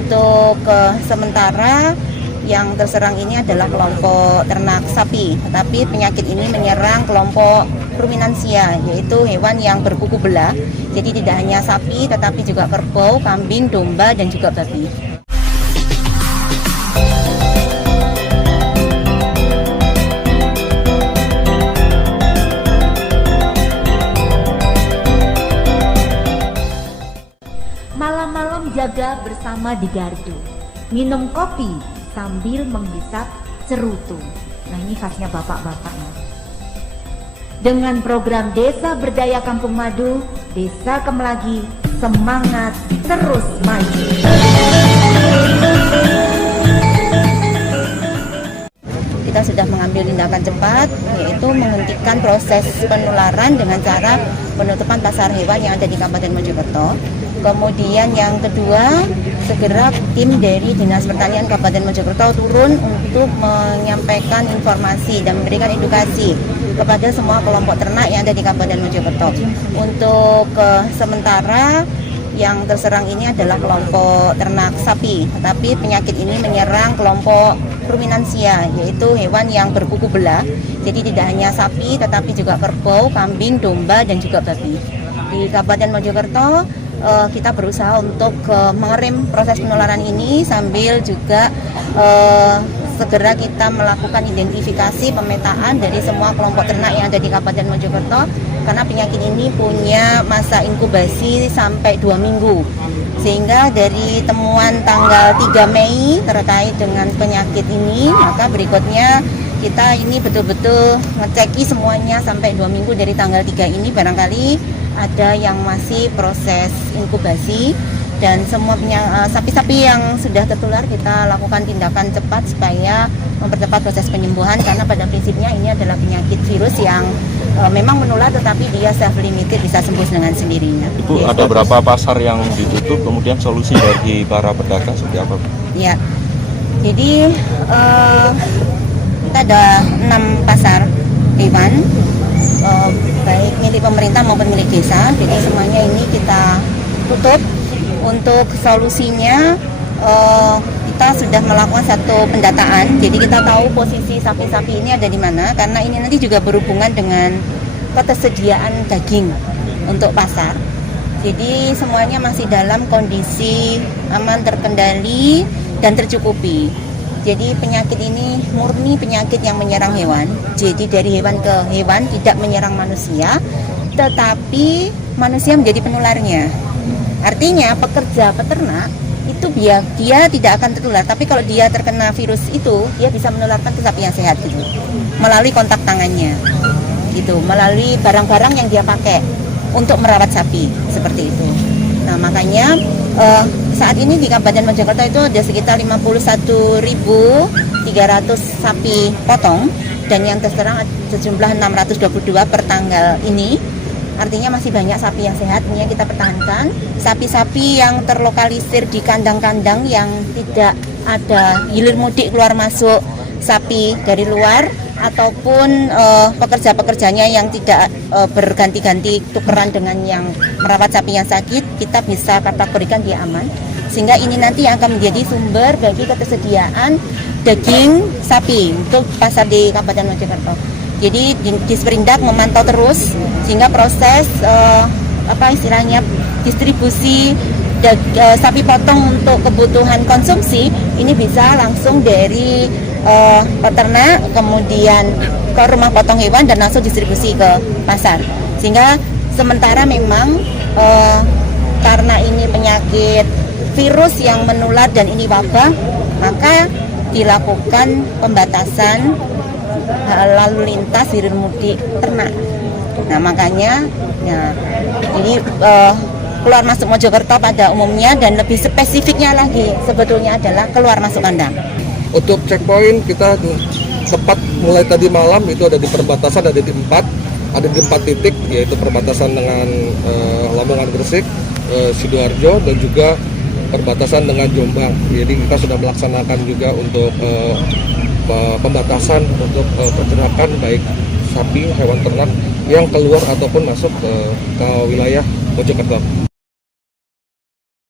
Untuk sementara yang terserang ini adalah kelompok ternak sapi, tetapi penyakit ini menyerang kelompok ruminansia, yaitu hewan yang berkuku belah. Jadi tidak hanya sapi, tetapi juga kerbau, kambing, domba, dan juga babi. Malam-malam jaga bersama di gardu, minum kopi sambil menghisap cerutu. Nah, ini khasnya bapak-bapak ya. Dengan program Desa Berdaya Kampung Madu, Desa Kemelagi semangat terus maju. Kita sudah mengambil tindakan cepat, yaitu menghentikan proses penularan dengan cara penutupan pasar hewan yang ada di Kabupaten Mojokerto. Kemudian yang kedua, segera tim dari Dinas Pertanian Kabupaten Mojokerto turun untuk menyampaikan informasi dan memberikan edukasi kepada semua kelompok ternak yang ada di Kabupaten Mojokerto. Untuk sementara yang terserang ini adalah kelompok ternak sapi, tetapi penyakit ini menyerang kelompok ruminansia, yaitu hewan yang berkuku belah. Jadi tidak hanya sapi, tetapi juga kerbau, kambing, domba, dan juga babi. Di Kabupaten Mojokerto kita berusaha untuk mengerem proses penularan ini sambil juga segera kita melakukan identifikasi pemetaan dari semua kelompok ternak yang ada di Kabupaten Mojokerto, karena penyakit ini punya masa inkubasi sampai 2 minggu. Sehingga dari temuan tanggal 3 Mei terkait dengan penyakit ini, maka berikutnya kita ini betul-betul ngeceki semuanya sampai 2 minggu dari tanggal 3 ini. Barangkali ada yang masih proses inkubasi, dan semua sapi-sapi yang sudah tertular kita lakukan tindakan cepat supaya mempercepat proses penyembuhan, karena pada prinsipnya ini adalah penyakit virus yang memang menular, tetapi dia self limited, bisa sembuh dengan sendirinya. Ibu, ada berapa pasar yang ditutup, kemudian solusi bagi para pedagang seperti apa? Ya, jadi kita ada 6 pasar hewan, baik milik pemerintah maupun milik desa. Jadi semuanya ini kita tutup. Untuk solusinya kita sudah melakukan satu pendataan. Jadi kita tahu posisi sapi-sapi ini ada di mana, karena ini nanti juga berhubungan dengan ketersediaan daging untuk pasar. Jadi semuanya masih dalam kondisi aman, terkendali, dan tercukupi. Jadi penyakit ini murni penyakit yang menyerang hewan. Jadi dari hewan ke hewan, tidak menyerang manusia, tetapi manusia menjadi penularnya. Artinya pekerja peternak itu dia tidak akan tertular, tapi kalau dia terkena virus itu, dia bisa menularkan ke sapi yang sehat gitu, melalui kontak tangannya, gitu, melalui barang-barang yang dia pakai untuk merawat sapi, seperti itu. Nah, makanya saat ini di Kabupaten Mojokerto itu ada sekitar 51.300 sapi potong, dan yang terserang sejumlah 622 per tanggal ini. Artinya masih banyak sapi yang sehat, ini yang kita pertahankan. Sapi-sapi yang terlokalisir di kandang-kandang yang tidak ada hilir mudik keluar masuk sapi dari luar, ataupun pekerja-pekerjanya yang tidak berganti-ganti tukeran dengan yang merawat sapi yang sakit, kita bisa kategorikan dia aman. Sehingga ini nanti yang akan menjadi sumber bagi ketersediaan daging sapi untuk pasar di Kabupaten Mojokerto. Jadi Disperindak memantau terus sehingga proses distribusi sapi potong untuk kebutuhan konsumsi ini bisa langsung dari peternak kemudian ke rumah potong hewan dan langsung distribusi ke pasar. Sehingga sementara memang karena ini penyakit virus yang menular dan ini wabah, maka dilakukan pembatasan lalu lintas hilir mudik ternak. Nah, makanya ini keluar masuk Mojokerto pada umumnya, dan lebih spesifiknya lagi sebetulnya adalah keluar masuk kandang. Untuk checkpoint kita tepat mulai tadi malam itu ada di perbatasan, ada di 4 titik, yaitu perbatasan dengan Lamongan, Gresik, Sidoarjo, dan juga perbatasan dengan Jombang. Jadi kita sudah melaksanakan juga untuk pembatasan untuk peternakan baik sapi, hewan ternak yang keluar ataupun masuk ke wilayah Mojokerto.